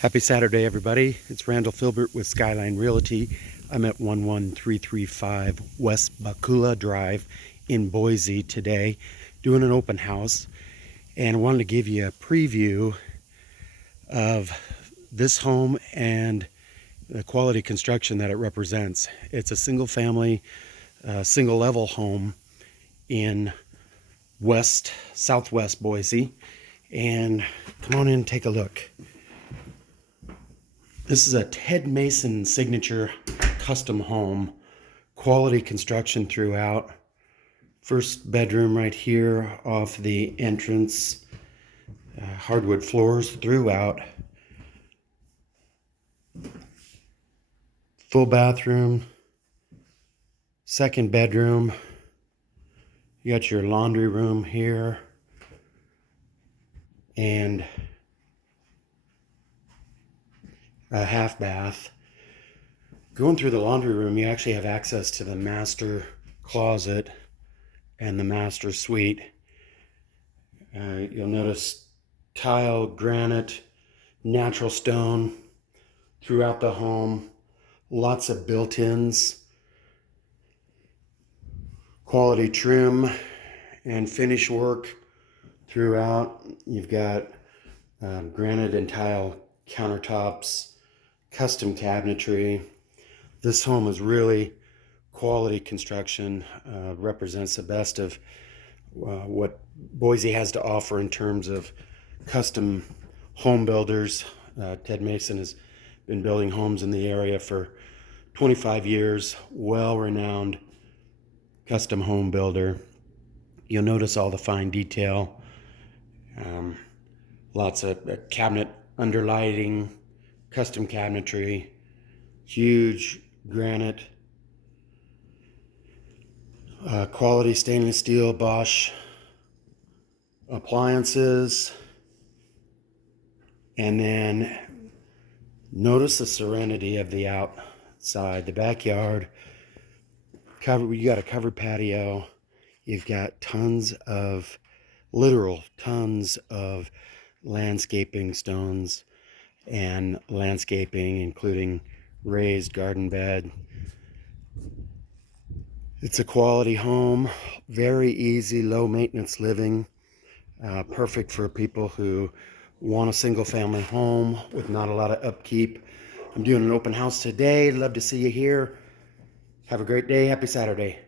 Happy Saturday, everybody. It's Randall Filbert with Skyline Realty. I'm at 11335 West Bakula Drive in Boise today, doing an open house, and I wanted to give you a preview of this home and the quality construction that it represents. It's a single-family, single-level home in southwest Boise, and come on in and take a look. This is a Ted Mason signature custom home, quality construction throughout. First bedroom right here off the entrance, hardwood floors throughout. Full bathroom, second bedroom. You got your laundry room here, and a half bath. Going through the laundry room, you actually have access to the master closet and the master suite. You'll notice tile, granite, natural stone throughout the home. Lots of built-ins, quality trim and finish work throughout. You've got granite and tile countertops, custom cabinetry. This home is really quality construction, represents the best of what Boise has to offer in terms of custom home builders. Ted Mason has been building homes in the area for 25 years, well-renowned custom home builder. You'll notice all the fine detail, lots of cabinet underlighting, custom cabinetry, huge granite, quality stainless steel Bosch appliances, and then notice the serenity of the outside, the backyard. You got a covered patio. You've got literal tons of landscaping stones and landscaping, including raised garden bed. It's a quality home, very easy, low maintenance living, perfect for people who want a single family home with not a lot of upkeep. I'm doing an open house today. Love to see you here. Have a great day. Happy Saturday.